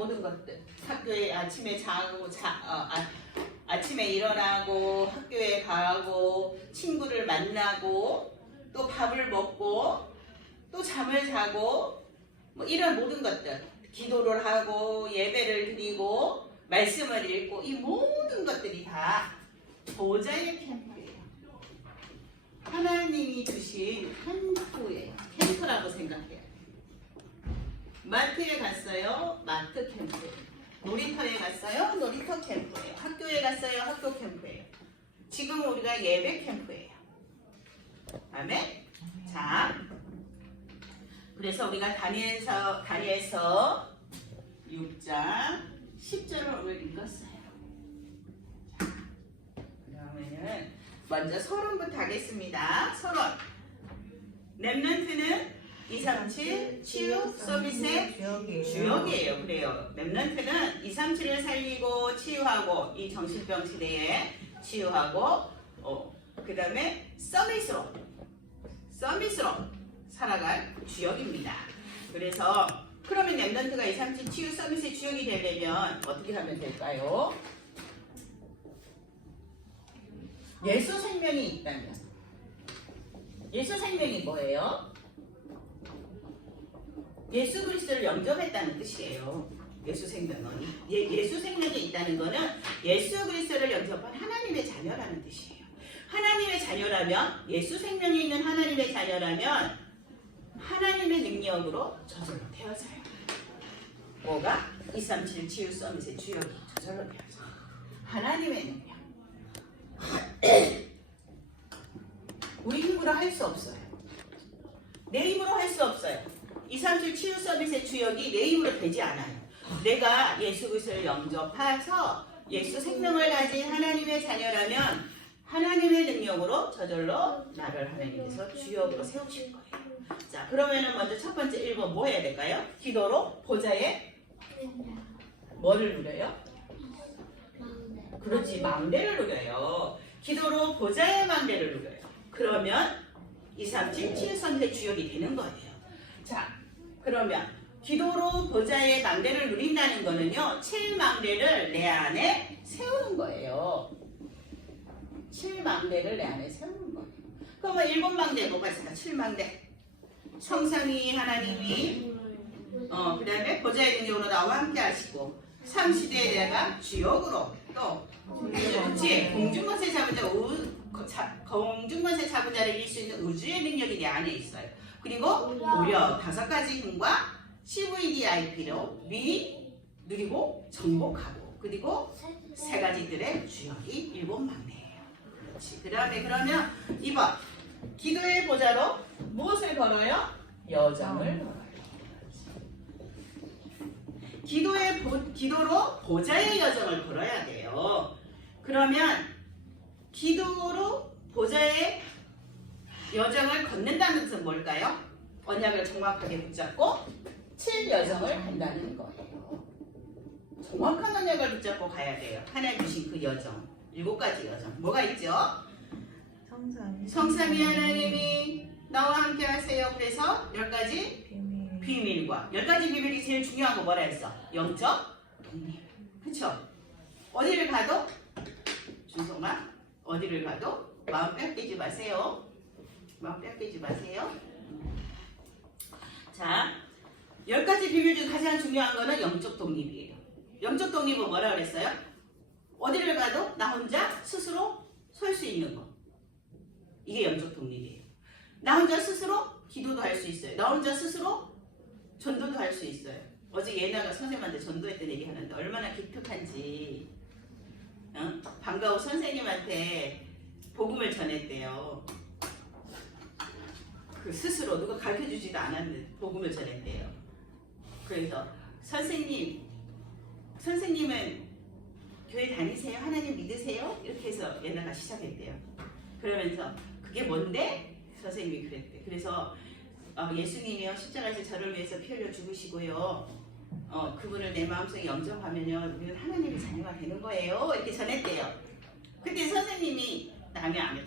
모든 것들. 학교에 아침에 아침에 일어나고 학교에 가고 친구를 만나고 또 밥을 먹고 또 잠을 자고 뭐 이런 모든 것들. 기도를 하고 예배를 드리고 말씀을 읽고 이 모든 것들이 다 보좌의 캠프예요. 하나님이 주신 캠프예요. 캠프라고 생각해요. 마트에 갔어요. 마트 캠프예요. 놀이터에 갔어요. 놀이터 캠프예요. 학교에 갔어요. 학교 캠프예요. 지금 우리가 예배 캠프예요. 아멘. 자, 그래서 우리가 다니엘서 6장 10절을 오늘 읽었어요. 자, 그러면은 먼저 서론부터 하겠습니다. 서론. 렘넌트는 237 치유 서밋의 주역이에요. 그래요. 렘넌트는 237을 살리고 치유하고 이 정신병 시대에 치유하고 그 다음에 서밋으로 살아갈 주역입니다. 그래서 그러면 렘넌트가 237 치유 서밋의 주역이 되려면 어떻게 하면 될까요? 예수 생명이 있다면 예수 생명이 뭐예요? 예수 그리스도를 영접했다는 뜻이에요. 예수 생명은 예수 생명이 있다는 것은 예수 그리스도를 영접한 하나님의 자녀라는 뜻이에요. 하나님의 자녀라면 예수 생명이 있는 하나님의 자녀라면 하나님의 능력으로 저절로 되어져요. 뭐가? 237 치유 서밋의 주역이 저절로 되어져요. 하나님의 능력. 우리 힘으로 할 수 없어요. 내 힘으로 할 수 없어요. 237 치유 서밋의 주역이 내 힘으로 되지 않아요. 내가 예수 그리스도를 영접해서 예수 생명을 가진 하나님의 자녀라면 하나님의 능력으로 저절로 나를 하나님께서 주역으로 세우실 거예요. 자, 그러면은 먼저 첫 번째 1번 뭐 해야 될까요? 기도로 보좌에 뭐를 누려요? 그렇지, 망대를 누려요. 기도로 보좌의 망대를 누려요. 그러면 237 치유 서밋의 주역이 되는 거예요. 자, 그러면 기도로 보좌의 망대를 누린다는 거는요, 7망대를 내 안에 세우는 거예요. 7망대를 내 안에 세우는 거예요. 그러면 1번망대 뭐가 있을까? 7망대. 성삼위 하나님이 그 다음에 보좌의 능력으로 나와 함께 하시고 3시대에 내가 주역으로 또 그치? 공중권세 잡은 공중권세 잡은 자를 이길 수 있는 우주의 능력이 내 안에 있어요. 그리고 무려 5가지 힘과 CVDIP로 미리 누리고 정복하고 그리고 3가지들의 주역이 7망대예요. 그렇지. 그 다음에 그러면 2번 기도의 보좌로 무엇을 걸어요? 여정을 걸어요. 기도로 보좌의 여정을 걸어야 돼요. 그러면 기도로 보좌의 여정을 걷는다는 것은 뭘까요? 언약을 정확하게 붙잡고 7여정을 한다는 거예요. 정확한 언약을 붙잡고 가야 돼요. 하나님 주신 그 여정, 7가지 여정. 뭐가 있죠? 성삼위 하나님이 나와 함께 하세요. 그래서 10가지 비밀과 10가지 비밀이 제일 중요한 거 뭐라 했어? 영적 독립. 그쵸? 어디를 가도 준성아 어디를 가도 마음 뺏기지 마세요. 마음 뺏기지 마세요. 자, 10가지 비밀 중 가장 중요한 거는 영적 독립이에요. 영적 독립은 뭐라 그랬어요? 어디를 가도 나 혼자 스스로 설 수 있는 거. 이게 영적 독립이에요. 나 혼자 스스로 기도도 할 수 있어요. 나 혼자 스스로 전도도 할 수 있어요. 어제 예나가 선생님한테 전도했던 얘기 하는데 얼마나 기특한지. 방과후 선생님한테 복음을 전했대요. 그 스스로 누가 가르쳐주지도 않았는데 복음을 전했대요. 그래서 선생님은 교회 다니세요? 하나님 믿으세요? 이렇게 해서 예나가 시작했대요. 그러면서 그게 뭔데? 선생님이 그랬대. 그래서 예수님이요 십자가에서 저를 위해서 피 흘려 죽으시고요. 그분을 내 마음속에 영접하면요 우리는 하나님의 자녀가 되는 거예요. 이렇게 전했대요. 그때 선생님이 남의 안에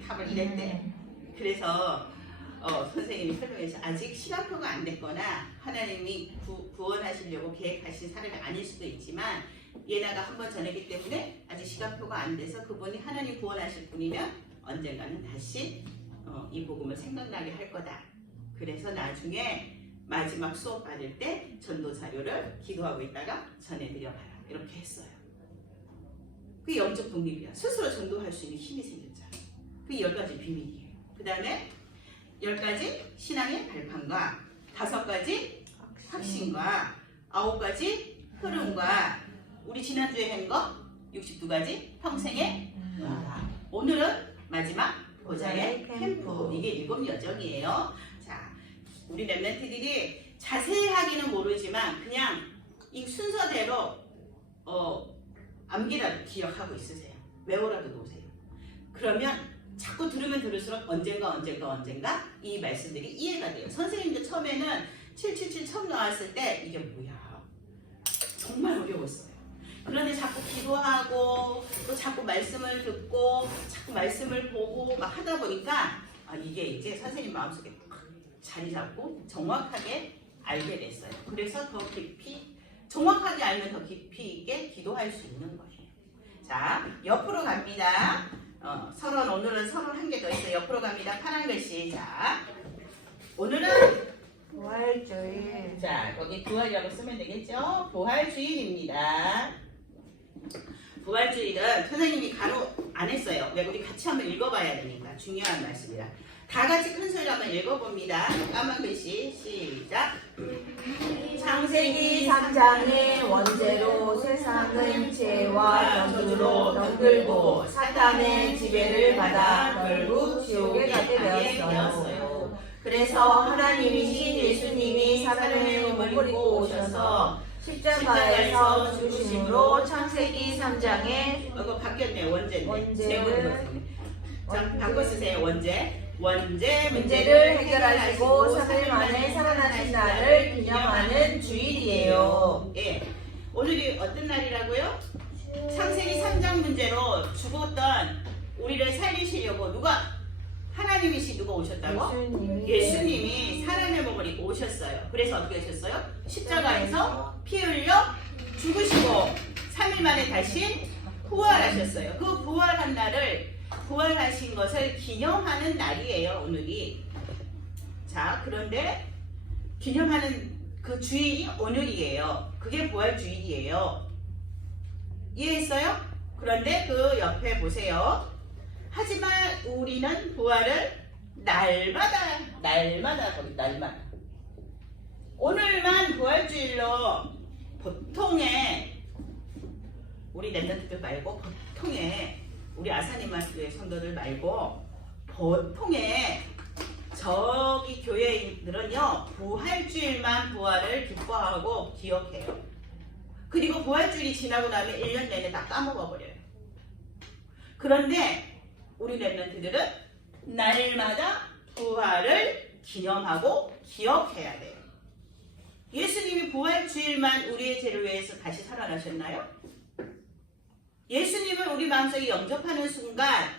탑을 이랬대. 그래서 선생님이 설명해서 아직 시간표가 안 됐거나 하나님이 구원하시려고 계획하신 사람이 아닐 수도 있지만 예나가 한번 전했기 때문에 아직 시간표가 안 돼서 그분이 하나님 구원하실 분이면 언젠가는 다시 이 복음을 생각나게 할 거다. 그래서 나중에 마지막 수업 받을 때 전도 자료를 기도하고 있다가 전해드려봐라 이렇게 했어요. 그게 영적 독립이야. 스스로 전도할 수 있는 힘이 생겼잖아. 그게 10가지 비밀이에요. 그 다음에 10가지 신앙의 발판과 5가지 확신과 9가지 흐름과 우리 지난주에 한 거 62가지 평생의 응답. 오늘은 마지막 보좌의 캠프. 이게 7여정이에요. 자, 우리 랩런트들이 자세하게는 모르지만 그냥 이 순서대로 암기라도 기억하고 있으세요. 외워라도 놓으세요. 그러면 자꾸 들으면 들을수록 언젠가 이 말씀들이 이해가 돼요. 선생님도 처음에는 777 처음 나왔을 때 이게 뭐야? 정말 어려웠어요. 그런데 자꾸 기도하고 또 자꾸 말씀을 듣고 자꾸 말씀을 보고 막 하다 보니까 이게 이제 선생님 마음속에 자리 잡고 정확하게 알게 됐어요. 그래서 더 깊이 정확하게 알면 더 깊이 있게 기도할 수 있는 거예요. 자, 옆으로 갑니다. 오늘은 31개 더 있어요. 옆으로 갑니다. 파란 글씨. 자, 오늘은 부활주일. 자, 거기 부활이라고 쓰면 되겠죠? 부활주일입니다. 부활주일은 선생님이 간호 안 했어요. 왜? 우리 같이 한번 읽어봐야 되니까 중요한 말씀이라. 다 같이 큰 소리로 한번 읽어봅니다. 까만 글씨 시작. 창세기 3장의 원죄로 세상은 죄와 저주로 병들고 사탄의 지배를 받아 결국 지옥에 가게 되었어요. 그래서 하나님이신 예수님이 사람의 몸을 입고 오셔서 십자가에서 죽으심으로 창세기 3장의 이거 바뀌었네. 원죄네. 원죄를 자, 바꿔 쓰세요. 원죄 문제를 해결하시고 3일 만에 살아나신 날을 기념하는 주일이에요. 예. 오늘이 어떤 날이라고요? 창세기 3장 문제로 죽었던 우리를 살리시려고 누가 오셨다고? 예수님이 사람의 몸을 입고 오셨어요. 그래서 어떻게 하셨어요? 십자가에서 피 흘려 죽으시고 3일 만에 다시 부활하셨어요. 그 부활하신 것을 기념하는 날이에요, 오늘이. 자, 그런데 기념하는 그 주일이 오늘이에요. 그게 부활주일이에요. 이해했어요? 그런데 그 옆에 보세요. 하지만 우리는 부활을 날마다 오늘만 부활주일로 보통의 우리 랩런트들 말고 보통의 우리 아사님마스의 성도들 말고 보통의 저기 교회인들은요 부활주일만 부활을 기뻐하고 기억해요. 그리고 부활주일이 지나고 나면 1년 내내 다 까먹어버려요. 그런데 우리 랩런트들은 날마다 부활을 기념하고 기억해야 돼요. 예수님이 부활주일만 우리의 죄를 위해서 다시 살아나셨나요? 예수님을 우리 마음속에 영접하는 순간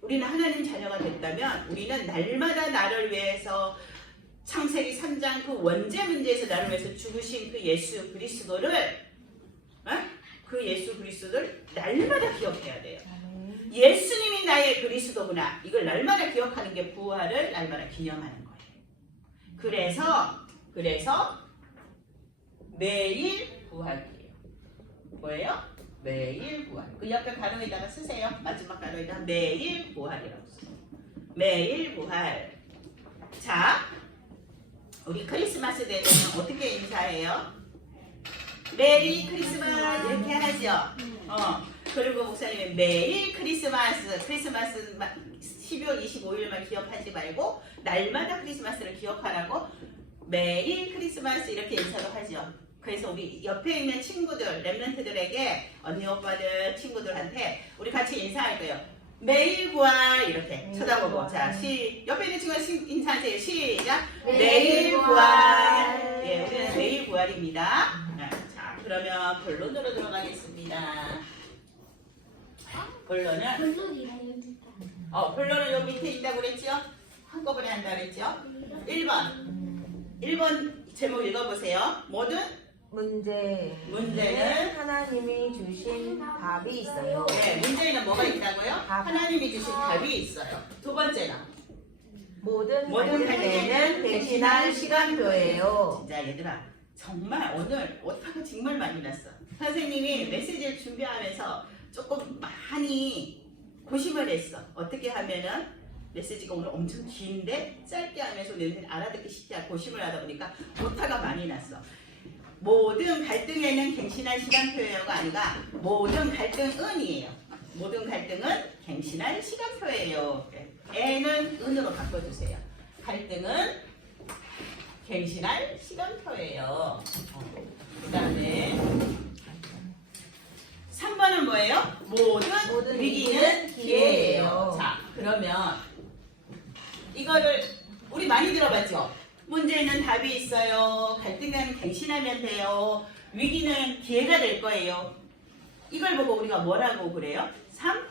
우리는 하나님 자녀가 됐다면 우리는 날마다 나를 위해서 창세기 3장 그 원죄 문제에서 나를 위해서 죽으신 그 예수 그리스도를 날마다 기억해야 돼요. 예수님이 나의 그리스도구나. 이걸 날마다 기억하는 게 부활을 날마다 기념하는 거예요. 그래서 매일 부활이에요. 뭐예요? 매일 부활. 그 옆에 가로에다가 쓰세요. 마지막 가로에다가 매일 부활이라고 써요. 매일 부활. 자, 우리 크리스마스 되면 어떻게 인사해요? 메리 크리스마스 이렇게 하죠. 그리고 목사님이 매일 크리스마스 12월 25일만 기억하지 말고 날마다 크리스마스를 기억하라고 매일 크리스마스 이렇게 인사도 하죠. 그래서 우리 옆에 있는 친구들, 랩런트들에게 언니, 오빠들, 친구들한테 우리 같이 인사할 거예요. 매일 부활 이렇게 쳐다보고 자, 옆에 있는 친구들 인사하세요. 시작! 매일 부활. 예, 우리는 매일 부활입니다. 자, 그러면 본론으로 들어가겠습니다. 본론은 여기 밑에 있다고 그랬죠? 한꺼번에 한다 그랬죠? 1번 제목 읽어보세요. 모든 문제는 하나님이 주신 답이 있어요. 네, 문제에는 뭐가 있다고요? 답. 하나님이 주신 답이 있어요. 두 번째는 모든 모든 갈등에는 대신할 시간표예요. 진짜 얘들아 정말 오늘 오타가 정말 많이 났어. 선생님이 메시지를 준비하면서 조금 많이 고심을 했어. 어떻게 하면은 메시지가 오늘 엄청 긴데 짧게 하면서 너희들 알아듣기 쉽게 고심을 하다 보니까 오타가 많이 났어. 모든 갈등에는 갱신할 시간표예요가 아니라 모든 갈등은이에요. 모든 갈등은 갱신할 시간표예요. 애는 은으로 바꿔주세요. 갈등은 갱신할 시간표예요. 그 다음에 3번은 뭐예요? 모든 위기는 기회예요. 자, 그러면 이거를 우리 많이 들어봤죠? 문제에는 답이 있어요. 갈등은 갱신하면 돼요. 위기는 기회가 될 거예요. 이걸 보고 우리가 뭐라고 그래요? 3?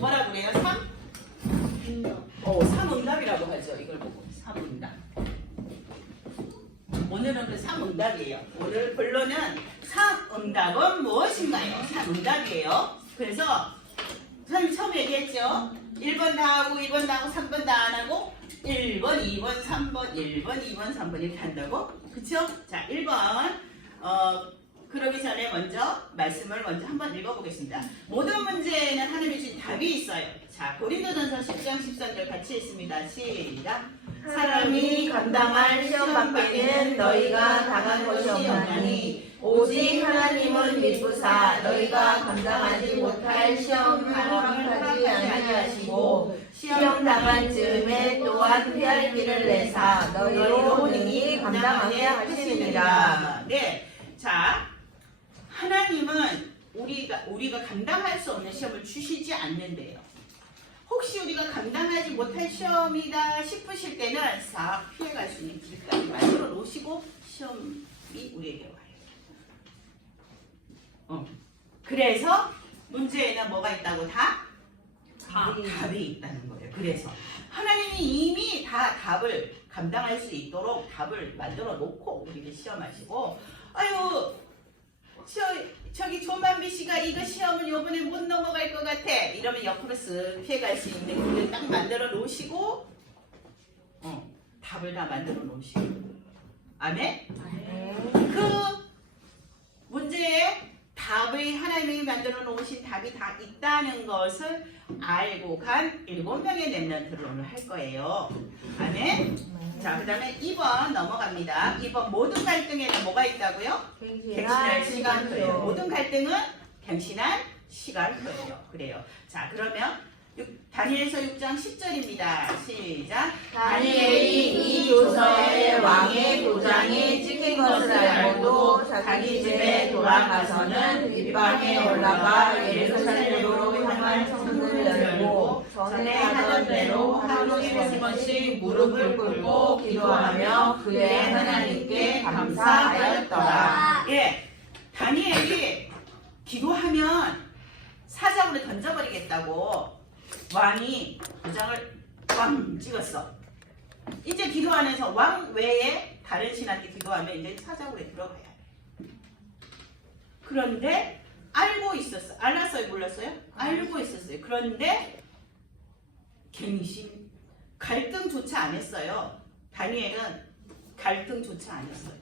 뭐라고 그래요? 3? 3응답이라고 하죠. 이걸 보고 3응답. 오늘은 그 3응답이에요. 오늘 본론은 3응답은 무엇인가요? 3응답이에요. 그래서 선생님 처음 얘기했죠? 1번 다 하고 2번 다 하고 3번 다 안 하고 1번, 2번, 3번, 1번, 2번, 3번 이렇게 한다고? 그쵸? 자, 1번 그러기 전에 먼저 말씀을 먼저 한번 읽어보겠습니다. 모든 문제에는 하나님이 주신 답이 있어요. 자, 고린도전서 10장 13절 같이 읽습니다. 시작. 사람이 감당할 시험 밖에는 너희가 당한 것이 없나니 오직 하나님은 미쁘사 너희가 감당하지 못할 시험 허락하지 아니하시고 시험 당한 즈음에 또한 피할 길을 내사 너희로 능히 감당하게 하시느니라. 네, 자, 하나님은 우리가 감당할 수 없는 시험을 주시지 않는데요. 혹시 우리가 감당하지 못할 시험이다 싶으실 때는 싹 피해갈 수 있는 길까지 만들어 놓으시고 시험이 우리에게 와요. 그래서 문제에는 뭐가 있다고? 답이 있다는 거예요. 그래서 하나님이 이미 다 답을 감당할 수 있도록 답을 만들어 놓고 우리를 시험하시고, 아유 저기 조만비 씨가 이거 시험은 요번에 못 넘어갈 것 같아 이러면 옆으로 쓱 피해갈 수 있는 길을 딱 만들어 놓으시고 답을 다 만들어 놓으시고, 아멘? 그 문제에 답을 하나님이 만들어 놓으신 답이 다 있다는 것을 알고 간 7명의 렘넌트를 오늘 할 거예요. 아멘? 자, 그 다음에 2번 넘어갑니다. 2번 모든 갈등에는 뭐가 있다고요? 갱신할 시간표예요. 모든 갈등은 갱신할 시간표예요. 그래요. 자, 그러면 다니엘서 6장 10절입니다. 시작. 다니엘이 이 요서의 왕의 도장에 찍힌 것을 알고도 자기 집에 돌아가서는 윗방에 올라가 예루살렘으로 향한 창문을 열고 전에 하던 대로 하루에 3번씩 무릎을 꿇고 기도하며 그의 하나님께 감사하였더라. 예, 다니엘이 기도하면 사자굴에 던져버리겠다고 왕이 도장을 꽝 찍었어. 이제 기도하면서 왕 외에 다른 신한테 기도하면 이제 사자굴에 들어가야 돼. 그런데 알고 있었어. 알았어요? 몰랐어요? 알고 있었어요. 그런데 갱신, 갈등조차 안 했어요. 다니엘은 갈등조차 안 했어요.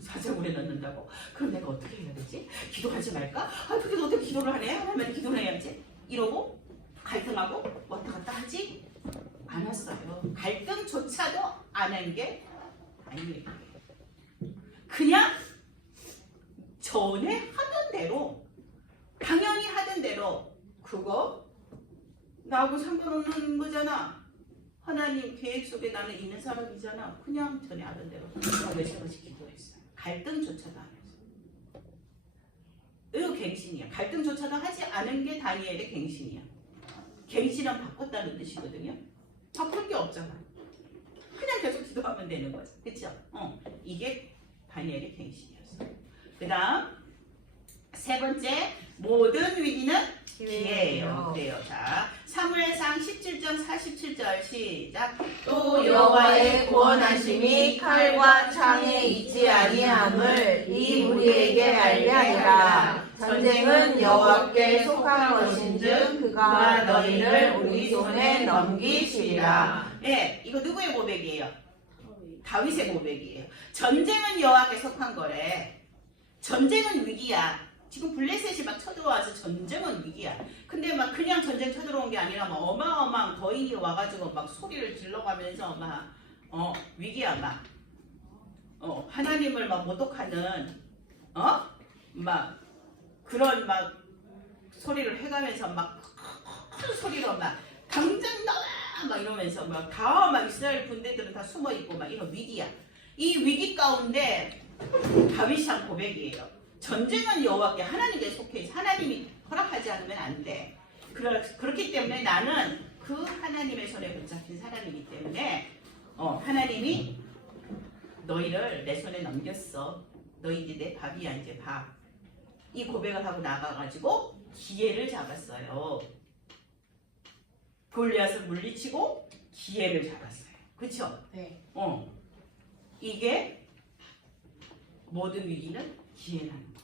사자굴에 넣는다고? 그럼 내가 어떻게 해야 되지? 기도하지 말까? 그게 어떻게 기도를 하네? 하면 기도를 해야지. 이러고 갈등하고 왔다 갔다 하지 않았어요. 갈등조차도 안 한 게 아니에요. 그냥 전에 하던 대로, 당연히 하던 대로, 그거 나하고 상관없는 거잖아. 하나님 계획 속에 나는 있는 사람이잖아. 그냥 전에 하던 대로 몇십 번씩 기도했어요. 갈등조차도 안 했어요. 이거 갱신이야. 갈등조차도 하지 않은 게 다니엘의 갱신이야. 갱신은 바꿨다는 뜻이거든요. 바꿀 게 없잖아. 그냥 계속 기도하면 되는 거죠. 그쵸? 이게 다니엘의 갱신이었어. 그 다음 세 번째, 모든 위기는 기회예요. 기회예요. 그래요. 자, 사무엘상 17장 47절 시작. 또 여호와의 구원하심이 칼과 창에 있지 아니함을 이 우리에게 알리하니라. 전쟁은 여호와께 속한 것인즉 그가 너희를 우리 손에 넘기시리라. 네, 이거 누구의 고백이에요? 다윗의 고백이에요. 전쟁은 여호와께 속한 거래. 전쟁은 위기야. 지금 블레셋이 막 쳐들어와서 전쟁은 위기야. 근데 막 그냥 전쟁 쳐들어온 게 아니라 막 어마어마한 거인이 와가지고 막 소리를 질러가면서 막 위기야 막. 하나님을 막 모독하는 막 그런 막 소리를 해가면서 막 큰 소리로 막 당장 나와 막 이러면서 막 다 막 이스라엘 군대들은 다 숨어 있고 막 이런 위기야. 이 위기 가운데 다윗이 한 고백이에요. 전쟁은 여호와께 하나님께 속해 있어. 하나님이 허락하지 않으면 안 돼. 그렇기 때문에 나는 그 하나님의 손에 붙잡힌 사람이기 때문에 하나님이 너희를 내 손에 넘겼어. 너희 이제 내 밥이야 이제 밥. 이 고백을 하고 나가가지고 기회를 잡았어요. 골리앗을 물리치고 기회를 잡았어요. 그렇죠? 네. 이게 모든 위기는 기회라는 거예요.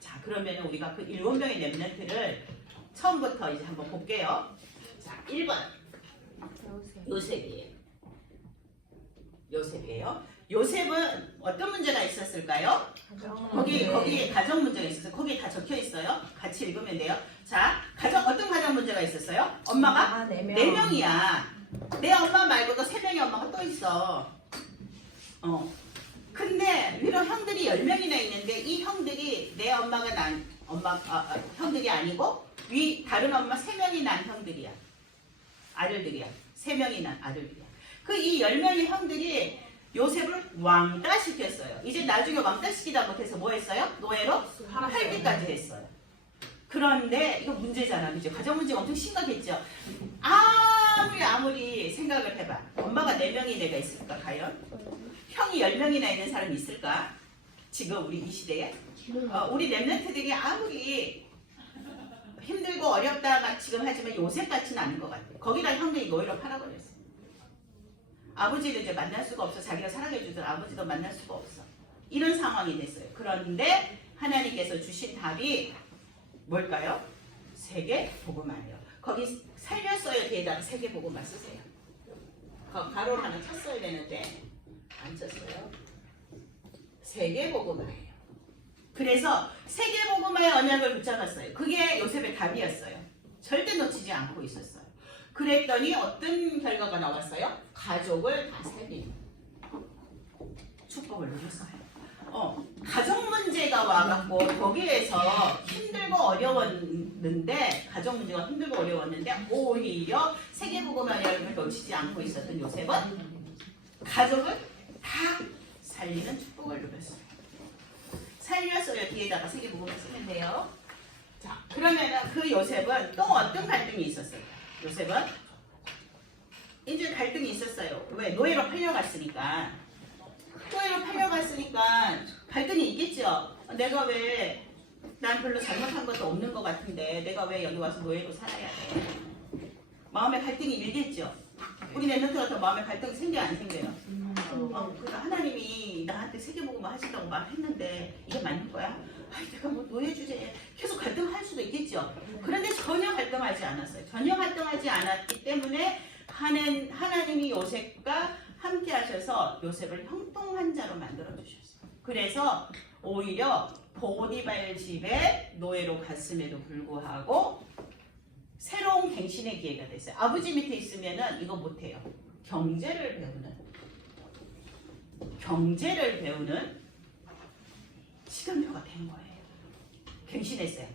자, 그러면 우리가 그 7명의 렘넌트를 처음부터 이제 한번 볼게요. 자, 1번 요셉이에요. 요셉이에요. 요셉은 어떤 문제가 있었을까요? 거기에 가정 문제가 있었어요. 거기에 다 적혀 있어요. 같이 읽으면 돼요. 자, 어떤 가정 문제가 있었어요? 엄마가 4명이야. 내 엄마 말고도 3명의 엄마가 또 있어. 근데 위로 형들이 10명이나 있는데 이 형들이 내 엄마가 형들이 아니고 다른 엄마 3명이 난 형들이야. 아들들이야. 3명이 난 아들들이야. 그 이 10명의 형들이 요셉을 왕따 시켰어요. 이제 나중에 왕따 시키다 못해서 뭐 했어요? 노예로 팔기까지 했어요. 그런데 이거 문제잖아. 그죠? 가정 문제가 엄청 심각했죠. 아무리 생각을 해봐. 엄마가 4명이 내가 있을까 과연? 형이 10명이나 있는 사람이 있을까? 지금 우리 이 시대에? 우리 렘넌트들이 아무리 힘들고 어렵다 지금 하지만 요셉 같지는 않은 것 같아요. 거기다 형들이 노예로 팔아버렸어. 아버지를 이제 만날 수가 없어. 자기가 사랑해주던 아버지도 만날 수가 없어. 이런 상황이 됐어요. 그런데 하나님께서 주신 답이 뭘까요? 세계복음화예요. 거기 살렸어요. 뒤에다가 세계복음화 쓰세요. 가로를 하나 쳤어야 되는데 안 쳤어요. 세계복음화예요. 그래서 세계복음화의 언약을 붙잡았어요. 그게 요셉의 답이었어요. 절대 놓치지 않고 있었어요. 그랬더니 어떤 결과가 나왔어요? 가족을 다 살리는 축복을 누렸어요. 가정 문제가 와갖고 거기에서 힘들고 어려웠는데 가정 문제가 힘들고 어려웠는데 오히려 세계복음화 여행을 놓치지 않고 있었던 요셉은 가족을 다 살리는 축복을 누렸어요. 살렸어요. 뒤에다가 세계복음을 쓰면 돼요. 자, 그러면 그 요셉은 또 어떤 갈등이 있었어요? 요셉은 이제 갈등이 있었어요. 왜? 노예로 팔려갔으니까. 노예로 팔려갔으니까 갈등이 있겠죠. 내가 왜, 난 별로 잘못한 것도 없는 것 같은데 내가 왜 여기 와서 노예로 살아야 돼? 마음의 갈등이 일겠죠. 우리 랩런트 같은 마음의 갈등이 생겨요? 안 생겨요? 그러니까 하나님이 나한테 세계복음을 하신다고 말했는데 이게 맞는 거야? 내가 뭐 노예 주제에 계속 갈등할 수도 있겠죠. 그런데 전혀 갈등하지 않았어요. 전혀 갈등하지 않았기 때문에 하나님이 요셉과 함께 하셔서 요셉을 형통한 자로 만들어 주셨어요. 그래서 오히려 보디발 집에 노예로 갔음에도 불구하고 새로운 갱신의 기회가 됐어요. 아버지 밑에 있으면은 이거 못해요. 경제를 배우는 시간표가 된 거예요. 갱신했어요.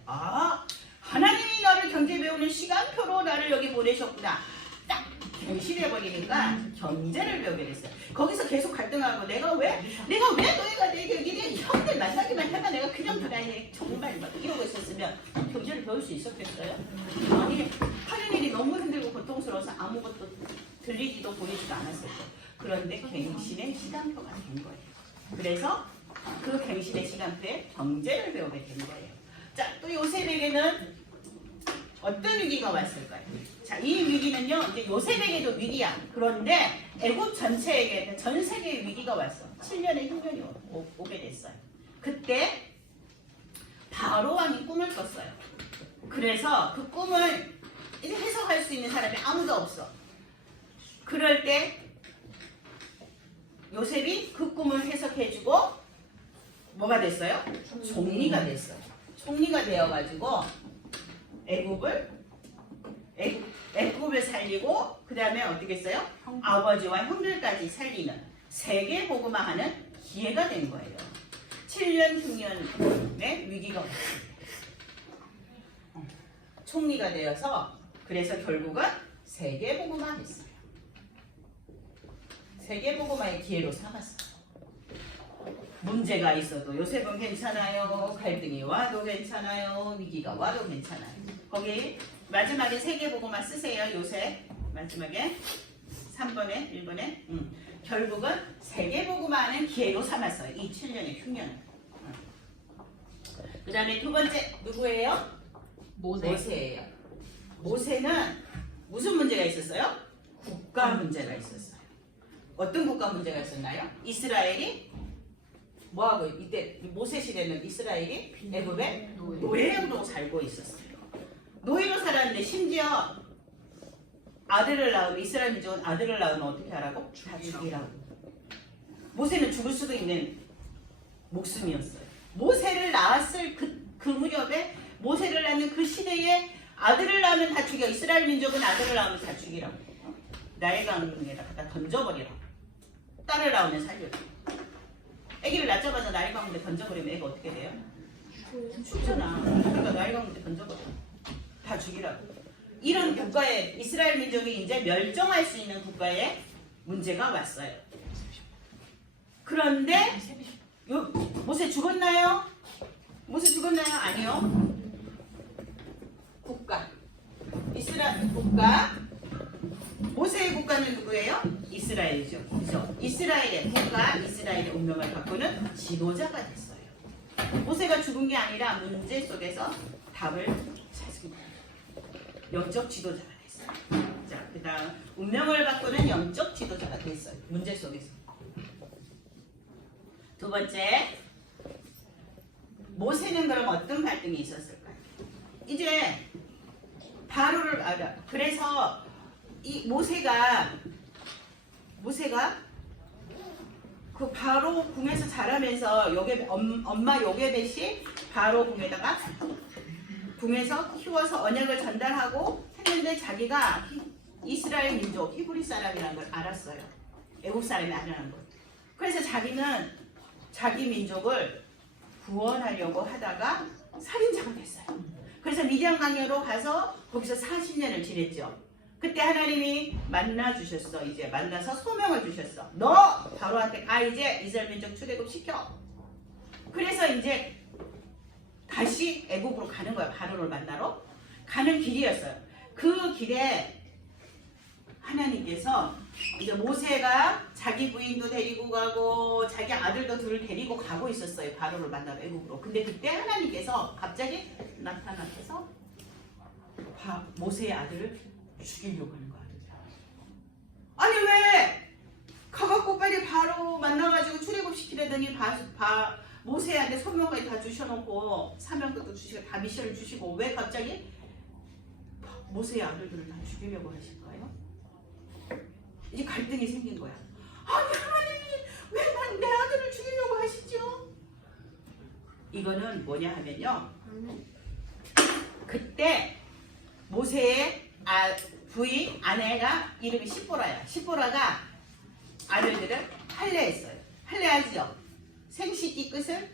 하나님이 나를 경제 배우는 시간표로 나를 여기 보내셨구나. 딱 갱신해버리니까 경제를 배우게 됐어요. 거기서 계속 갈등하고 내가 왜 너희가 내게 형들 만나기만 해봐 내가 그냥 그다니 정말 막 이러고 있었으면 경제를 배울 수 있었겠어요? 아니 하는 일이 너무 힘들고 고통스러워서 아무것도 들리지도 보이지도 않았을 거예요. 그런데 갱신의 시간표가 된 거예요. 그래서 그 갱신의 시간표에 경제를 배우게 된 거예요. 자, 또 요셉에게는 어떤 위기가 왔을까요? 자, 이 위기는요, 이제 요셉에게도 위기야. 그런데 애굽 전체에게, 전 세계에 위기가 왔어. 7년의 흉년이 오게 됐어요. 그때 바로 왕이 꿈을 꿨어요. 그래서 그 꿈을 이제 해석할 수 있는 사람이 아무도 없어. 그럴 때 요셉이 그 꿈을 해석해주고 뭐가 됐어요? 총리가 됐어요. 총리가 되어가지고 애굽을 살리고 그 다음에 어떻게 했어요? 아버지와 형들까지 살리는 세계 복음화하는 기회가 된 거예요. 7년 흉년의 위기가 왔습니다. 총리가 되어서 그래서 결국은 세계 복음화했어요. 세계 복음화의 기회로 삼았어요. 문제가 있어도 요셉은 괜찮아요. 갈등이 와도 괜찮아요. 위기가 와도 괜찮아요. 거기 마지막에 세계복음화 쓰세요. 요셉 마지막에 3번에 1번에 결국은 세계복음화하는 기회로 삼았어요. 이 7년의 흉년을. 그 다음에 두 번째 누구예요? 모세예요. 모세는 무슨 문제가 있었어요? 국가 문제가 있었어요. 어떤 국가 문제가 있었나요? 이스라엘이 뭐하고 이때 모세 시대는 이스라엘이 애굽에 노예로 살고 있었어요. 노예로 살았는데 심지어 아들을 낳으면 이스라엘 민족은 아들을 낳으면 어떻게 하라고? 다 죽이라고. 모세는 죽을 수도 있는 목숨이었어요. 모세를 낳았을 그 무렵에 모세를 낳는 그 시대에 아들을 낳으면 다 죽여. 이스라엘 민족은 아들을 낳으면 다 죽이라고. 나일강에다 갖다 던져버리라고. 딸을 낳으면 살려줘. 아기를 낳자마자 나일강물에 던져버리면 애가 어떻게 돼요? 죽잖아. 그러니까 나일강물에 던져버려. 다 죽이라고. 이런 국가에 이스라엘 민족이 이제 멸종할 수 있는 국가에 문제가 왔어요. 그런데 모세 죽었나요? 모세 죽었나요? 아니요. 국가. 이스라엘 국가. 모세의 국가는 누구예요? 이스라엘이죠. 그죠? 이스라엘의 국가, 이스라엘의 운명을 바꾸는 지도자가 됐어요. 모세가 죽은 게 아니라 문제 속에서 답을 찾은 거예요. 영적 지도자가 됐어요. 자, 그 다음 운명을 바꾸는 영적 지도자가 됐어요. 문제 속에서. 두 번째, 모세는 그럼 어떤 갈등이 있었을까요? 이제 바로를 알아. 그래서 이 모세가 그 바로 궁에서 자라면서 엄마 요게벳이 바로 궁에다가 궁에서 키워서 언약을 전달하고 했는데 자기가 이스라엘 민족 히브리 사람이라는 걸 알았어요. 애국 사람이 아니라는 걸. 그래서 자기는 자기 민족을 구원하려고 하다가 살인자가 됐어요. 그래서 미디안 강야로 가서 거기서 40년을 지냈죠. 그때 하나님이 만나 주셨어. 이제 만나서 소명을 주셨어. 너 바로한테 가. 이제 이스라엘 민족 출애굽 시켜. 그래서 이제 다시 애굽으로 가는 거야. 바로를 만나러 가는 길이었어요. 그 길에 하나님께서 이제 모세가 자기 부인도 데리고 가고 자기 아들도 둘을 데리고 가고 있었어요. 바로를 만나러 애굽으로. 근데 그때 하나님께서 갑자기 나타나셔서 모세의 아들을 죽이려고 하는 거야. 아니 왜 가갖고 빨리 바로 만나가지고 출애굽 시키려더니 모세한테 소명까지 다 주셔놓고 사명도 주시고 다 미션을 주시고 왜 갑자기 모세의 아들들을 다 죽이려고 하실까요? 이제 갈등이 생긴 거야. 아니 하나님이 왜 내 아들을 죽이려고 하시죠? 이거는 뭐냐 하면요. 그때 모세의 부인 아내가 이름이 시보라야. 시보라가 아들들을 할례했어요. 할례하죠. 생식기 끝을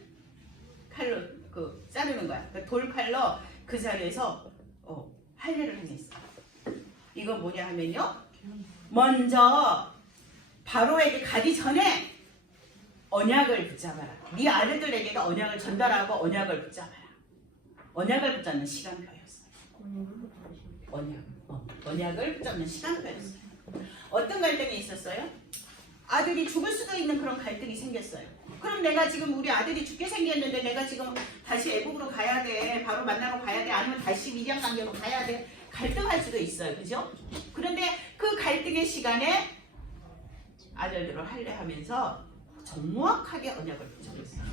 칼로 자르는 거야. 돌칼로 그 자리에서 할례를 행했어. 이건 뭐냐 하면요. 먼저 바로에게 가기 전에 언약을 붙잡아라. 네 아들들에게도 언약을 전달하고 언약을 붙잡아라. 언약을 붙잡는 시간표였어요. 언약을 붙잡는 시간표였어요. 어떤 갈등이 있었어요? 아들이 죽을 수도 있는 그런 갈등이 생겼어요. 그럼 내가 지금 우리 아들이 죽게 생겼는데 내가 지금 다시 애국으로 가야 돼. 바로 만나러 가야 돼. 아니면 다시 미디안 관계로 가야 돼. 갈등할 수도 있어요. 그죠? 그런데 그 갈등의 시간에 아들들을 할례 하면서 정확하게 언약을 붙잡았어요.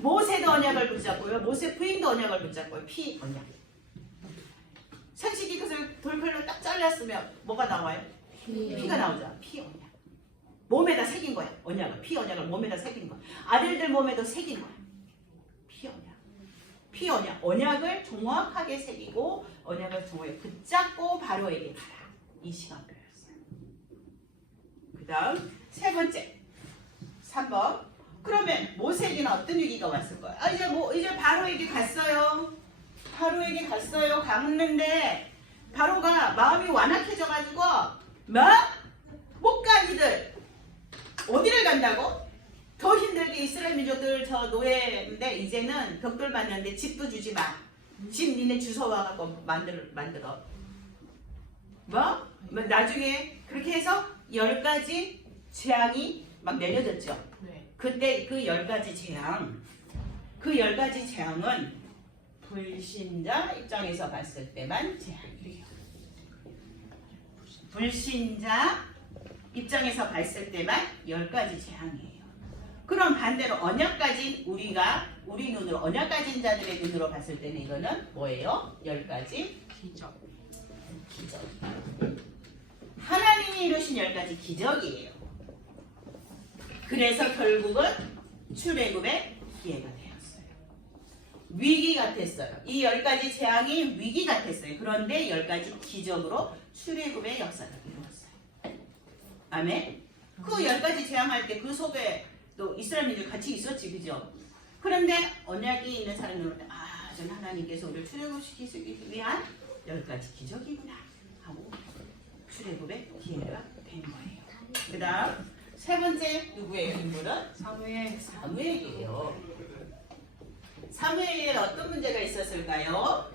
모세도 언약을 붙잡고요. 모세 부인도 언약을 붙잡고요. 피 언약. 산식이 그것을 돌칼로 딱 잘랐으면 뭐가 나와요? 피가 나오죠. 피 언약. 몸에다 새긴 거야. 언약을. 피 언약을 몸에다 새긴 거야. 아들들 몸에도 새긴 거야. 피 언약. 피 언약. 언약을 정확하게 새기고 언약을 정확하게 붙잡고 바로에게 가라. 이 시간표였어요. 그 다음 세 번째 3번. 그러면 모세에게는 어떤 위기가 왔을 거야? 이제 바로에게 갔어요. 바로에게 갔어요. 갔는데 바로가 마음이 완악해져가지고 못 가 니들. 어디를 간다고? 더 힘들게 이스라엘 민족들 저 노예인데 이제는 벽돌 맞는데 집도 주지 마. 집 니네 주워 와갖고 만들어. 나중에 그렇게 해서 10가지 재앙이 막 내려졌죠. 네. 그때 그 10가지 재앙, 그 10가지 재앙은 불신자 입장에서 봤을 때만 재앙이에요. 불신자 입장에서 봤을 때만 10가지 재앙이에요. 그럼 반대로 언약 가진 우리 눈으로 언약 가진 자들의 눈으로 봤을 때는 이거는 뭐예요? 10가지 기적. 하나님이 이루신 10가지 기적이에요. 그래서 결국은 출애굽의 기회가 되었어요. 위기 같았어요. 이 10가지 재앙이 위기 같았어요. 그런데 10가지 기적으로 출애굽의 역사가 이루어졌어요. 아멘. 그 10가지 재앙할 때 그 속에 또 이스라엘 민족이 같이 있었지, 그죠? 그런데 언약이 있는 사람들은 전 하나님께서 우리를 출애굽시키기 위한 10가지 기적이구나 하고 출애굽의 기회가 된 거예요. 그 다음 세 번째 누구예요? 인물은? 사무엘이에요. 사무엘에는 어떤 문제가 있었을까요?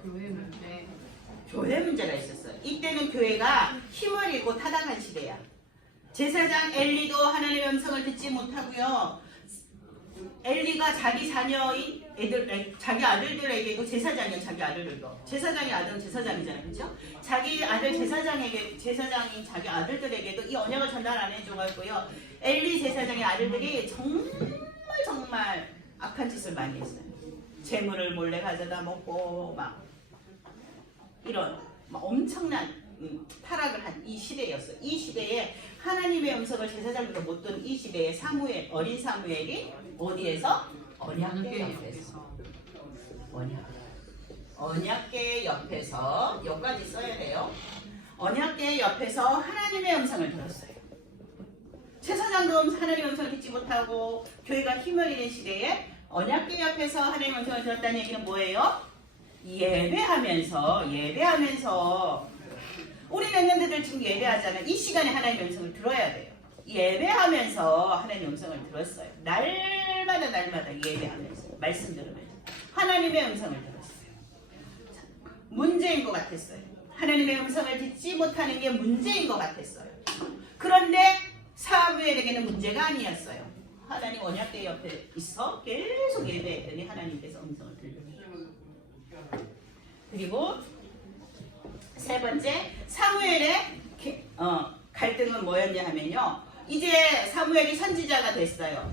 교회 문제가 있었어요. 이때는 교회가 힘을 잃고 타락한 시대야. 제사장 엘리도 하나님의 음성을 듣지 못하고요. 엘리가 자기 자녀인 자기 아들들에게도 제사장이요. 자기 아들들도. 제사장의 아들은 제사장이잖아요. 그렇죠? 자기 아들 제사장인 자기 아들들에게도 이 언약을 전달 안 해줘가지고요. 엘리 제사장의 아들들이 정말 악한 짓을 많이 했어요. 재물을 몰래 가져다 먹고 이런 엄청난 타락을 한 이 시대였어요. 이 시대에 하나님의 음성을 제사장들도 못 듣는 이 시대에 어린 사무엘이 어디에서? 언약궤 옆에서. 언약궤 옆에서 여기까지 써야 돼요. 언약궤 옆에서 하나님의 음성을 들었어요. 제사장도 하나님의 음성을 듣지 못하고 교회가 힘을 잃은 시대에 언약궤 옆에서 하나님의 음성을 들었다는 얘기는 뭐예요? 예배하면서 우리 랩런트들 지금 예배하잖아요. 이 시간에 하나님의 음성을 들어야 돼요. 예배하면서 하나님의 음성을 들었어요. 날마다 예배하면서 말씀 들으면서 하나님의 음성을 들었어요. 문제인 것 같았어요. 하나님의 음성을 듣지 못하는 게 문제인 것 같았어요. 그런데 사무엘에게는 문제가 아니었어요. 하나님 언약궤 옆에 있어 계속 예배했더니 하나님께서 음성을 들려주셨어요. 그리고 세 번째 사무엘의 갈등은 뭐였냐 하면요. 이제 사무엘이 선지자가 됐어요.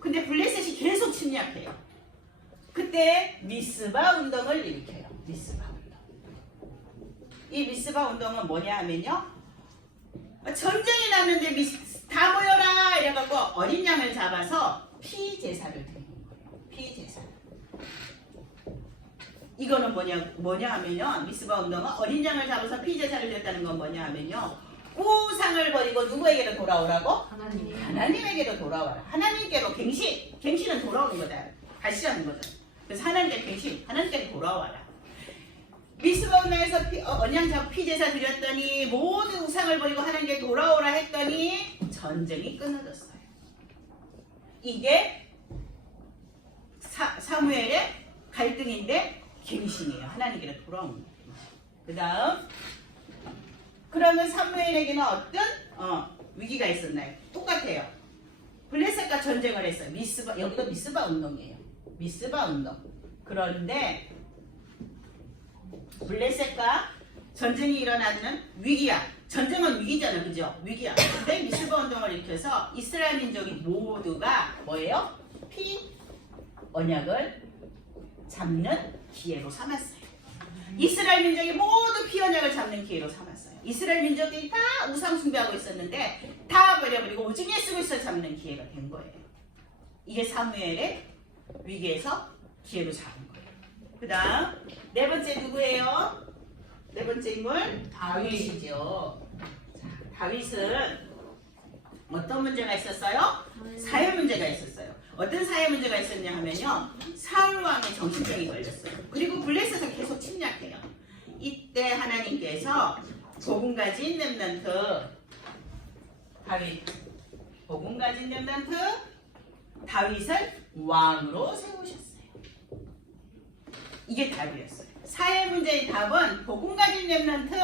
근데 블레셋이 계속 침략해요. 그때 미스바 운동을 일으켜요. 미스바 운동. 이 미스바 운동은 뭐냐 하면요. 전쟁이 났는데 다 모여라 이래갖고 어린 양을 잡아서 피제사를 드리는 거예요. 피제사. 이거는 뭐냐 하면요. 미스바 운동은 어린 양을 잡아서 피제사를 드렸다는 건 뭐냐 하면요. 우상을 버리고 누구에게로 돌아오라고? 하나님에게로 돌아와라. 하나님께로 갱신은 돌아오는 거다. 다시라는 거죠. 그래서 하나님께 갱신, 하나님께로 돌아와라. 미스바 운동에서 언양 잡고 피제사 드렸더니 모든 우상을 버리고 하나님께 돌아오라 했더니 전쟁이 끊어졌어요. 이게 사무엘의 갈등인데 갱신이에요. 하나님께로 돌아오는 거예요. 그 다음 그러면 사무엘에게는 어떤 위기가 있었나요? 똑같아요. 블레셋과 전쟁을 했어요. 미스바, 여기도 미스바 운동이에요. 미스바 운동. 그런데 블레셋과 전쟁이 일어나는 위기야. 전쟁은 위기잖아, 그죠? 위기야. 근데 미스바 운동을 일으켜서 이스라엘 민족이 모두가 뭐예요? 언약을 잡는 기회로 삼았어요. 이스라엘 민족이 모두 언약을 잡는 기회로 삼았어요. 이스라엘 민족이 다 우상 숭배하고 있었는데 다 버려버리고 오직 예수 그리스도 잡는 기회가 된 거예요. 이게 사무엘의 위기에서 기회로 잡은 거예요. 그 다음 네 번째 누구예요? 네 번째 인물 다윗이죠. 자, 다윗은 어떤 문제가 있었어요? 사회 문제가 있었어요. 어떤 사회 문제가 있었냐 하면요. 사울 왕의 정신병이 걸렸어요. 그리고 블레셋은 계속 침략해요. 이때 하나님께서 복음 가진 렘넌트 다윗, 복음 가진 렘넌트 다윗을 왕으로 세우셨어요. 이게 답이었어요. 사회 문제의 답은 복음 가진 렘넌트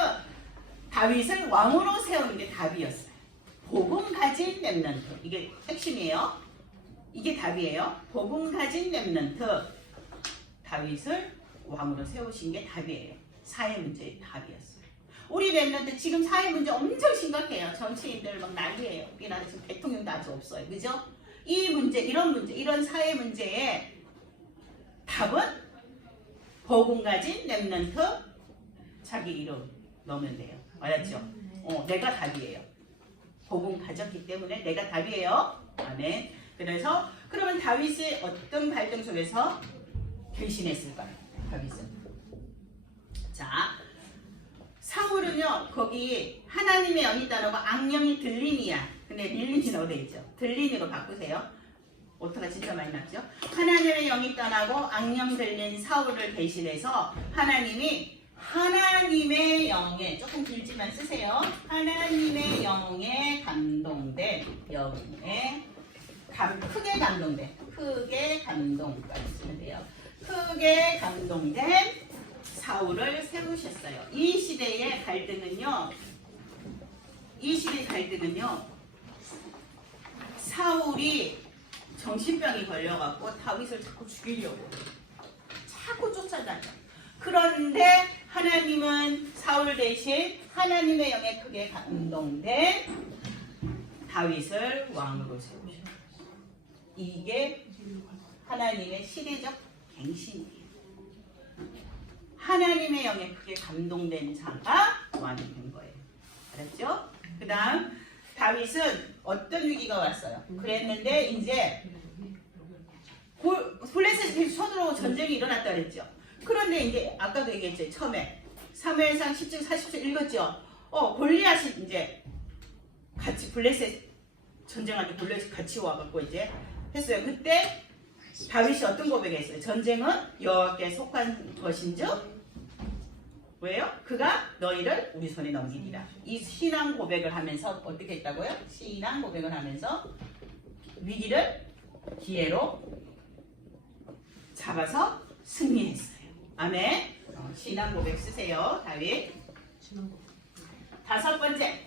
다윗을 왕으로 세우는 게 답이었어요. 복음 가진 렘넌트, 이게 핵심이에요. 이게 답이에요. 복음 가진 렘넌트 다윗을 왕으로 세우신 게 답이에요. 사회 문제의 답이었어요. 우리 렘넌트 지금 사회 문제 엄청 심각해요. 정치인들 막 난리예요. 우리나라 지금 대통령도 아주 없어요. 그죠? 이 문제, 이런 사회 문제의 답은 복음 가진 렘넌트 자기 이름 넣으면 돼요. 알았죠? 내가 답이에요. 복음 가졌기 때문에 내가 답이에요. 아멘. 그래서 그러면 다윗이 어떤 갈등 속에서 변신했을까요? 다윗은. 자, 사울은요 거기 하나님의 영이 따르고 악령이 들리니야. 근데 릴린이라고 돼 있죠. 들리니로 바꾸세요. 오타가 진짜 많이 났죠. 하나님의 영이 떠나고 악령 들린 사울을 대신해서 하나님이 하나님의 영에 조금 길지만 쓰세요. 하나님의 영에 감동된 크게 감동까지 쓰면 돼요. 크게 감동된 사울을 세우셨어요. 이 시대의 갈등은요. 사울이 정신병이 걸려갖고 다윗을 자꾸 죽이려고 자꾸 쫓아다녀. 그런데 하나님은 사울 대신 하나님의 영에 크게 감동된 다윗을 왕으로 세우셨어요. 이게 하나님의 시대적 갱신이에요. 하나님의 영에 크게 감동된 자가 왕이 된 거예요. 알았죠? 그 다음 다윗은 어떤 위기가 왔어요? 그랬는데 이제 블레셋이 손으로 전쟁이 일어났다 그랬죠. 그런데 이제 아까도 얘기했죠. 처음에 사무엘상 10장 40절 읽었죠. 골리앗이 이제 같이 블레셋 전쟁할 때 블레셋 같이 와갖고 이제 했어요. 그때 다윗이 어떤 고백했어요? 전쟁은 여호와께 속한 것인즉 왜요? 그가 너희를 우리 손에 넘기리라. 이 신앙 고백을 하면서 어떻게 했다고요? 신앙 고백을 하면서 위기를 기회로 잡아서 승리했어요. 아멘. 신앙 고백 쓰세요. 다윗. 다섯 번째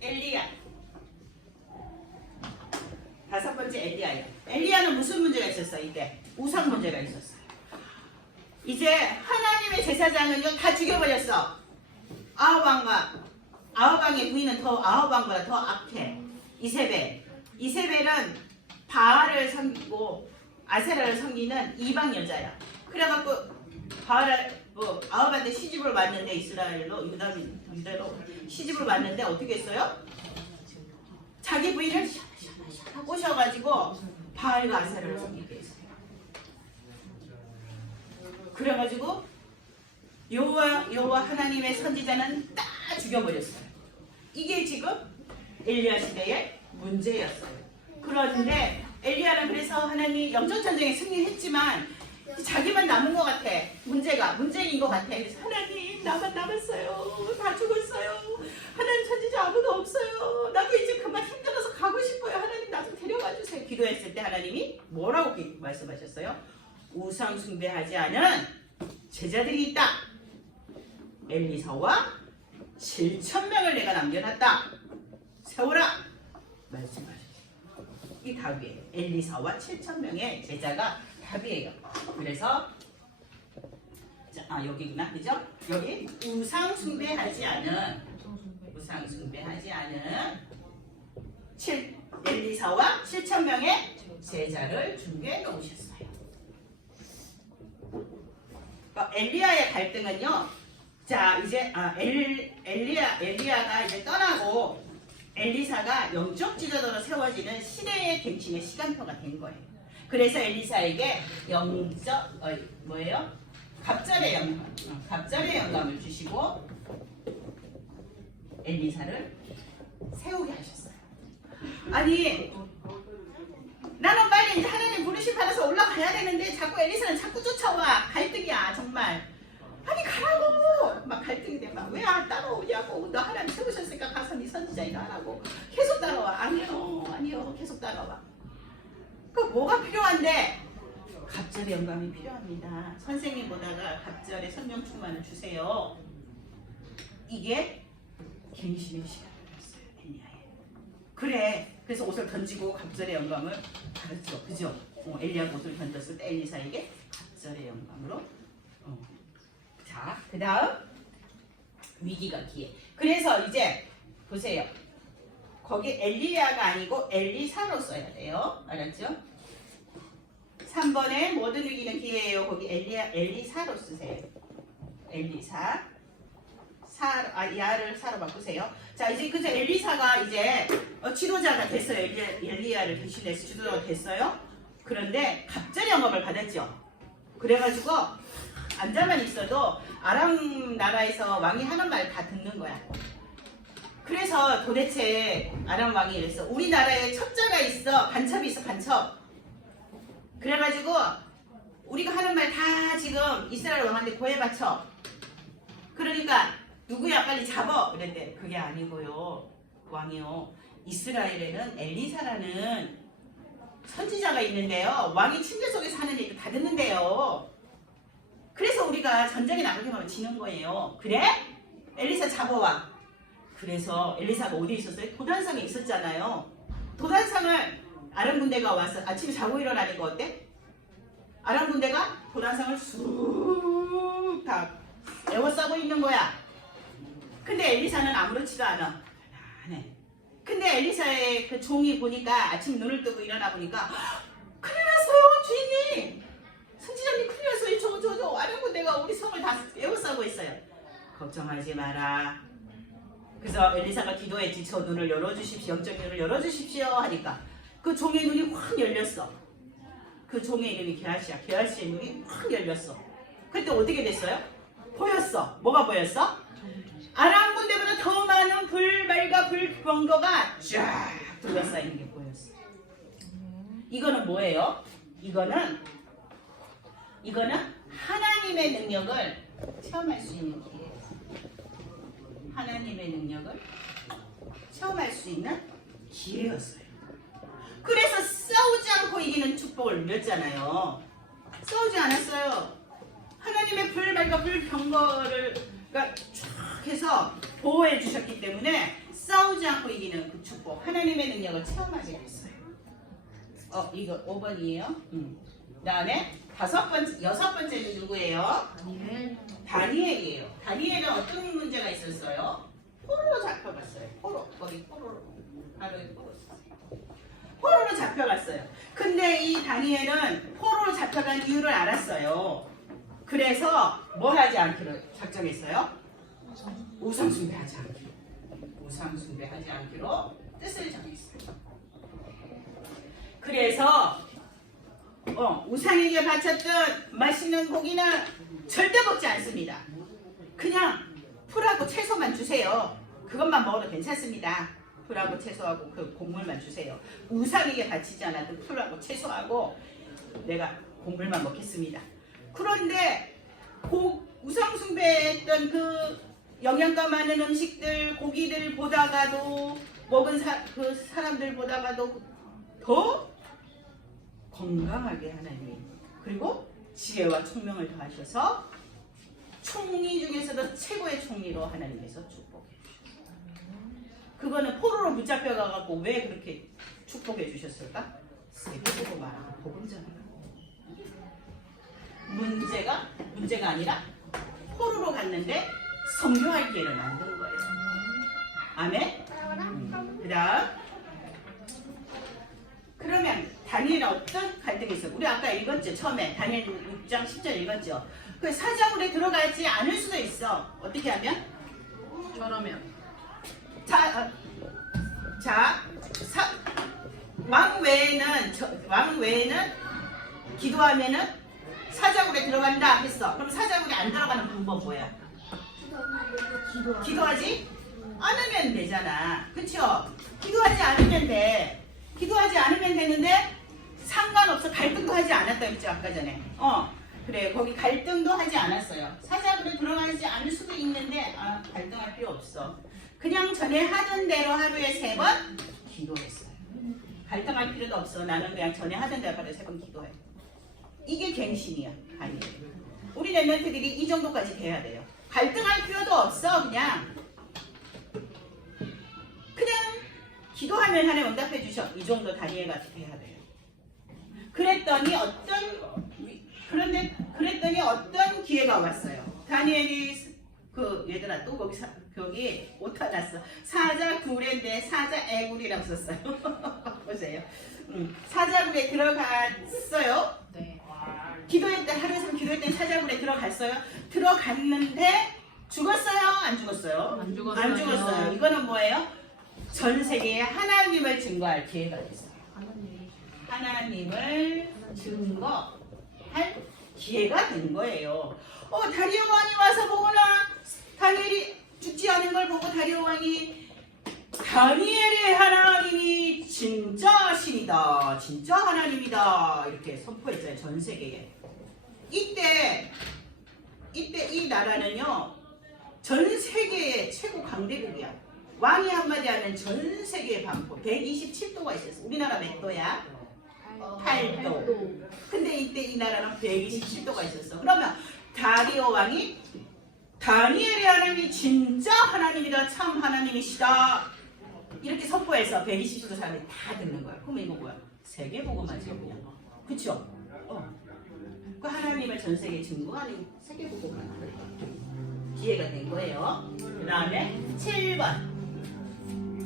엘리야. 다섯 번째 엘리야예요. 엘리야는 무슨 문제가 있었어요? 이때 우상 문제가 있었어요. 이제 하나님의 제사장은요 다 죽여버렸어. 아합왕의 부인은 아합왕보다 더 악해. 이세벨은 바알을 섬기고 아세라를 섬기는 이방 여자야. 그래갖고 아합한테 시집을 왔는데 이스라엘로 유다로 시집을 왔는데 어떻게 했어요? 자기 부인을 꼬셔가지고 바알과 아세라를 섬기게 했어요. 그래가지고 여호와 하나님의 선지자는 다 죽여버렸어요. 이게 지금 엘리야 시대의 문제였어요. 그런데 엘리야는 그래서 하나님 영적 전쟁에 승리했지만 자기만 남은 것 같아. 문제인 것 같아. 그래서 하나님 나만 남았어요. 다 죽었어요. 하나님 선지자 아무도 없어요. 나도 이제 그만 힘들어서 가고 싶어요. 하나님 나 좀 데려가 주세요. 기도했을 때 하나님이 뭐라고 말씀하셨어요? 우상 숭배하지 않은 제자들이 있다. 엘리사와 7,000명을 내가 남겨놨다. 세우라 말씀하셨어요. 이 답이에요. 엘리사와 7,000명의 제자가 답이에요. 그래서 자, 여기구나, 그죠? 여기 우상 숭배하지 않은 엘리사와 7,000명의 제자를 준비해 놓으셨어요. 엘리야의 갈등은요. 자, 이제 엘리야가 이제 떠나고 엘리사가 영적 지도자로 세워지는 시대의 갱신의 시간표가 된 거예요. 그래서 엘리사에게 갑절의 영감을 주시고 엘리사를 세우게 하셨어요. 아니, 나는 빨리 이제 하나님 부르심 받아서 올라가야 되는데 자꾸 엘리사는 자꾸 쫓아와. 갈등이야 정말. 아니 가라고. 막 갈등이 돼. 막 왜 따라오냐고. 너 하나님 세우셨으니까 가서 네 선지자 이거 하라고. 계속 따라와. 아니요 계속 따라와. 그 뭐가 필요한데? 갑절의 영감이 필요합니다. 선생님 보다가 갑절의 성령 충만을 주세요. 이게 갱신의 시간이었어요. 엘리야에. 그래. 그래서 옷을 던지고 갑절의 영감을 받았죠. 그죠? 엘리야가 옷을 던졌을 때 엘리사에게 갑절의 영감으로. 자, 그 다음 위기가 기회. 그래서 이제 보세요. 거기 엘리야가 아니고 엘리사로 써야 돼요. 알았죠? 3번에 모든 위기는 기회예요. 거기 엘리사로 쓰세요. 엘리사. 야를 사로 바꾸세요. 자, 이제 그저 엘리사가 이제 지도자가 됐어요. 엘리야를 대신해서 지도자가 됐어요. 그런데 갑절의 영감을 받았죠. 그래가지고 앉아만 있어도 아람 나라에서 왕이 하는 말 다 듣는 거야. 그래서 도대체 아람 왕이 이랬어. 우리나라에 첩자가 있어. 간첩이 있어. 간첩. 그래가지고 우리가 하는 말 다 지금 이스라엘 왕한테 고해 바쳐. 그러니까 누구야 빨리 잡아. 그랬대. 그게 아니고요. 왕이요. 이스라엘에는 엘리사라는 선지자가 있는데요. 왕이 침대 속에 사는 얘기 다 듣는데요. 그래서 우리가 전쟁에 나가기만 하면 지는 거예요. 그래? 엘리사 잡아와. 그래서 엘리사가 어디에 있었어요? 도단성에 있었잖아요. 도단성을 아람 군대가 와서 아침에 자고 일어나니까 어때? 아람 군대가 도단성을 쑥 다 에워싸고 있는 거야. 근데 엘리사는 아무렇지도 않아. 편안해. 근데 엘리사의 그 종이 보니까 아침 눈을 뜨고 일어나 보니까 큰일 났어요 주인님. 선지자님 큰일 났어요. 저 아람 군대가 우리 성을 다 에워싸고 있어요. 걱정하지 마라. 그래서 엘리사가 기도했지. 저 눈을 열어주십시오. 영적 눈을 열어주십시오 하니까 그 종의 눈이 확 열렸어. 그 종의 이름이 게하시야. 게하시의 눈이 확 열렸어. 그때 어떻게 됐어요? 보였어. 뭐가 보였어? 아람 군대보다 더 많은 불말과 불병거가 쫙 둘러싸이는 게 보였어. 이거는 뭐예요? 이거는 하나님의 능력을 체험할 수 있는 기회예요. 하나님의 능력을 체험할 수 있는 기회였어요. 그래서 싸우지 않고 이기는 축복을 누렸잖아요. 싸우지 않았어요. 하나님의 불말과 불병거를 쫙 해서 보호해 주셨기 때문에 싸우지 않고 이기는 그 축복, 하나님의 능력을 체험하게 됐어요. 이거 5번이에요. 그다음에 여섯 번째는 누구예요? 다니엘이에요. 다니엘은 어떤 문제가 있었어요? 포로로 잡혀갔어요. 거기 포로로. 바로 포로로 잡혀갔어요. 근데 이 다니엘은 포로로 잡혀간 이유를 알았어요. 그래서 뭘 하지 않기로 작정했어요? 우상숭배하지 않기로 뜻을 정했어요. 그래서 우상에게 바쳤던 맛있는 고기는 절대 먹지 않습니다. 그냥 풀하고 채소만 주세요. 그것만 먹어도 괜찮습니다. 풀하고 채소하고 그 곡물만 주세요. 우상에게 바치지 않아도 풀하고 채소하고 내가 곡물만 먹겠습니다. 그런데 우상 숭배했던 그 영양가 많은 음식들, 고기들 보다가도 먹은 그 사람들 보다가도 더 건강하게 하나님이, 그리고 지혜와 총명을 더하셔서 총리 중에서도 최고의 총리로 하나님께서 축복해 주셨어요. 그거는 포로로 붙잡혀 가갖고 왜 그렇게 축복해 주셨을까? 세계보고 말하고 복음전이에요. 문제가 아니라 포로로 갔는데 선교할 기회를 만든 거예요. 아멘? 그다음 그러면 다니엘은 어떤 갈등이 있어요? 우리 아까 읽었죠? 처음에 다니엘 6장 10절 읽었죠? 그 사자굴에 들어가지 않을 수도 있어. 어떻게 하면? 저러면 왕 외에는 기도하면은 사자굴에 들어간다 했어. 그럼 사자굴에 안 들어가는 방법 뭐야? 기도하지 않으면 되잖아. 그쵸? 기도하지 않으면 돼. 기도하지 않으면 되는데 상관없어. 갈등도 하지 않았다 했죠 아까 전에. 그래 거기 갈등도 하지 않았어요. 사자굴에 들어가지 않을 수도 있는데 갈등할 필요 없어. 그냥 전에 하던 대로 하루에 3번 기도했어요. 갈등할 필요도 없어. 나는 그냥 전에 하던 대로 하루에 3번 기도해. 이게 갱신이야. 아니에요. 우리 랩런트들이 이 정도까지 돼야 돼요. 갈등할 필요도 없어. 그냥 기도하면 하나님 응답해 주셔. 이 정도 다니엘 같이 돼야 돼요. 그랬더니 어떤 기회가 왔어요. 다니엘이 얘들아 또 거기 오타 났어. 사자굴인데 사자애굴이라고 썼어요. 보세요. 사자굴에 들어갔어요. 네. 하루에 3 기도했더니 사자굴에 들어갔어요. 들어갔는데 죽었어요? 안 죽었어요? 안 죽었어요. 안 죽었어요. 이거는 뭐예요? 전 세계에 하나님을 증거할 기회가 됐어요. 하나님을 증거할 기회가 된 거예요. 다리오 왕이 와서 보거나 다니엘이 죽지 않은 걸 보고 다리오 왕이 다니엘의 하나님이 진짜 신이다. 진짜 하나님이다. 이렇게 선포했어요. 전 세계에. 이때 이 나라는요. 전 세계의 최고 강대국이야. 왕이 한마디 하면 전 세계에 반포 127도가 있었어. 우리나라 몇 도야? 8도. 근데 이때 이 나라는 127도가 있었어. 그러면 다리오 왕이 다니엘의 하나님이 진짜 하나님이다. 참 하나님이시다. 이렇게 선포해서 120도 사람들이 다 듣는 거야. 그러면 이거 뭐야? 세계복음화죠. 그냥. 그쵸? 그 하나님을 전 세계에 증거하는 세계복음화 기회가 된 거예요. 그 다음에 7번.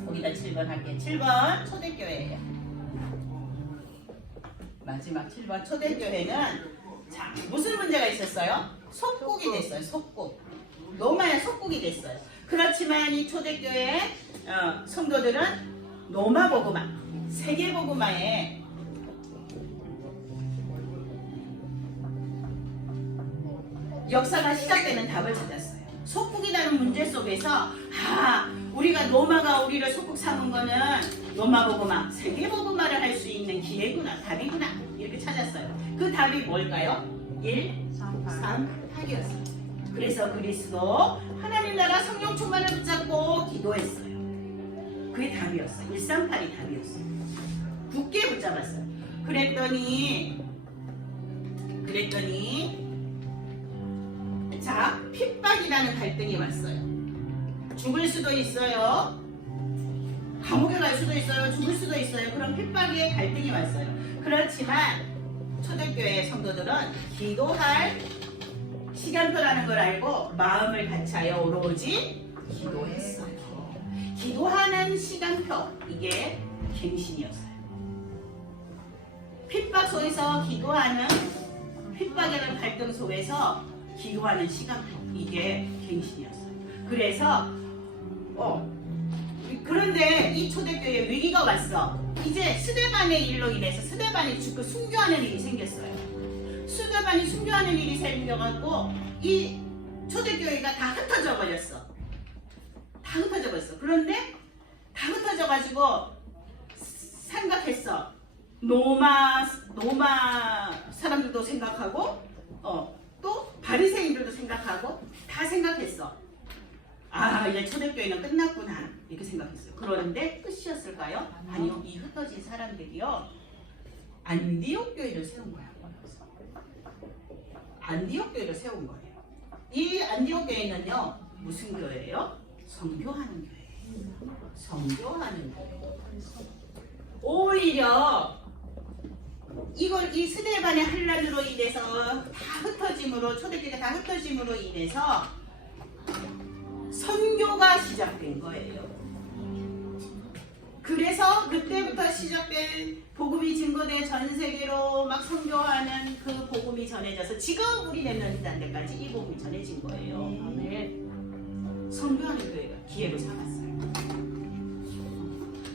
거기다 7번 할게요. 7번 초대교회예요. 마지막 7번 초대교회는 자 무슨 문제가 있었어요? 속국이 됐어요. 속국. 로마의 속국이 됐어요. 그렇지만 이 초대교회 성도들은 로마 복음화, 세계 복음화에 역사가 시작되는 답을 찾았어요. 속국이라는 문제 속에서 우리가 로마가 우리를 속국 삼은 거는 로마 복음화, 세계 복음화를 할 수 있는 기회구나, 답이구나 이렇게 찾았어요. 그 답이 뭘까요? 1, 3, 8이었어요. 그래서 그리스도 하나님 나라 성령 충만을 붙잡고 기도했어요. 그게 답이었어요. 138이 답이었어요. 굳게 붙잡았어요. 그랬더니 자 핍박이라는 갈등이 왔어요. 죽을 수도 있어요. 감옥에 갈 수도 있어요. 죽을 수도 있어요. 그런 핍박의 갈등이 왔어요. 그렇지만 초대교회 성도들은 기도할 시간표라는 걸 알고 마음을 같이하여 오로지 기도했어요. 기도하는 시간표, 이게 갱신이었어요. 핍박 속에서 기도하는, 핍박이라는 갈등 속에서 기도하는 시간표, 이게 갱신이었어요. 그래서 그런데 이 초대교회에 위기가 왔어. 이제 스데반의 일로 인해서 스데반이 죽고 순교하는 일이 생겼어요. 스데반이 순교하는 일이 생겨갖고 이 초대교회가 다 흩어져 버렸어. 다 흩어져 버렸어. 그런데 다 흩어져가지고 생각했어. 로마 사람들도 생각하고 또 바리새인들도 생각하고 다 생각했어. 이제 초대교회는 끝났구나 이렇게 생각했어요. 그런데 끝이었을까요? 아니요. 이 흩어진 사람들이요 안디옥 교회를 세운 거야. 안디옥 교회를 세운 거예요. 이 안디옥 교회는요 무슨 교회예요? 선교하는 교회예요. 선교하는 거예요. 오히려 이 스데반의 환란으로 인해서 다 흩어짐으로 초대교회가 다 흩어짐으로 인해서 선교가 시작된 거예요. 그래서 그때부터 시작된 복음이 증거돼 전 세계로 막 선교하는 그 복음이 전해져서 지금 우리 렘넌트한테까지 이 복음이 전해진 거예요. 아멘. 선교하는 교회가 기회로 삼았어요.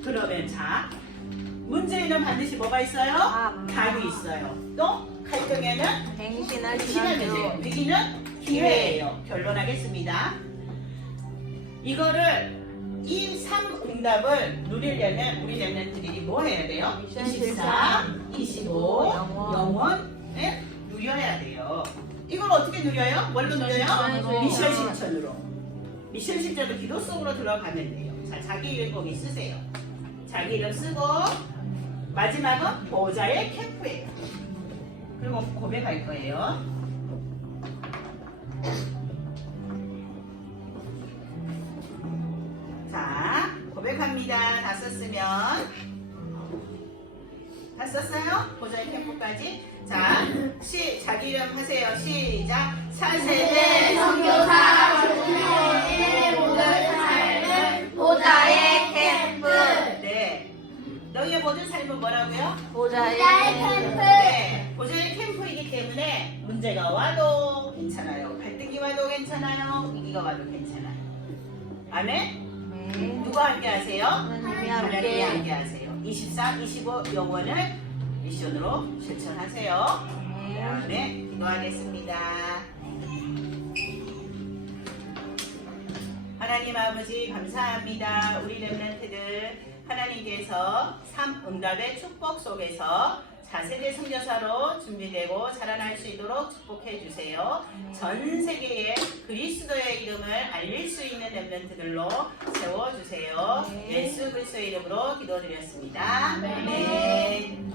그러면 자, 문제에는 반드시 뭐가 있어요? 답이 있어요. 또 갈등에는 행신할 시간 문제예요. 시간도 위기는 기회예요. 결론하겠습니다. 이거를 이 3응답을 누리려면 우리 렘넌트들이 뭐 해야 돼요? 미션 24, 25, 영원. 영원을 누려야 돼요. 이걸 어떻게 누려요? 뭘로 누려요? 실천으로. 미션 실천으로. 미션 실천으로 기도 속으로 들어가면 돼요. 자, 자기 이름 거기 쓰세요. 자기 이름 쓰고 마지막은 보좌의 캠프예요. 그리고 고백할 거예요. 자, 고백합니다. 다 썼으면. 다 썼어요? 보좌의 캠프까지. 자, 자기 이름 하세요. 시작. 4세대 선교사 조명의 모든 삶은 보좌의 캠프. 네. 너희의 모든 삶은 뭐라고요? 보좌의 캠프. 네. 보좌의 캠프이기 때문에 문제가 와도 괜찮아요. 갈등이 와도 괜찮아요. 위기가 와도 괜찮아요. 아멘? 네. 누가 함께 하세요? 하나님이 하나님이 함께. 함께 하세요. 24, 25 영원을 미션으로 실천하세요. 네. 네, 기도하겠습니다. 하나님 아버지 감사합니다. 우리 렘넌트들 하나님께서 3응답의 축복 속에서 차세대 선교사로 준비되고 자라날 수 있도록 축복해 주세요. 전 세계에 그리스도의 이름을 알릴 수 있는 렘넌트들로 세워주세요. 예수 그리스도의 이름으로 기도드렸습니다. 아멘.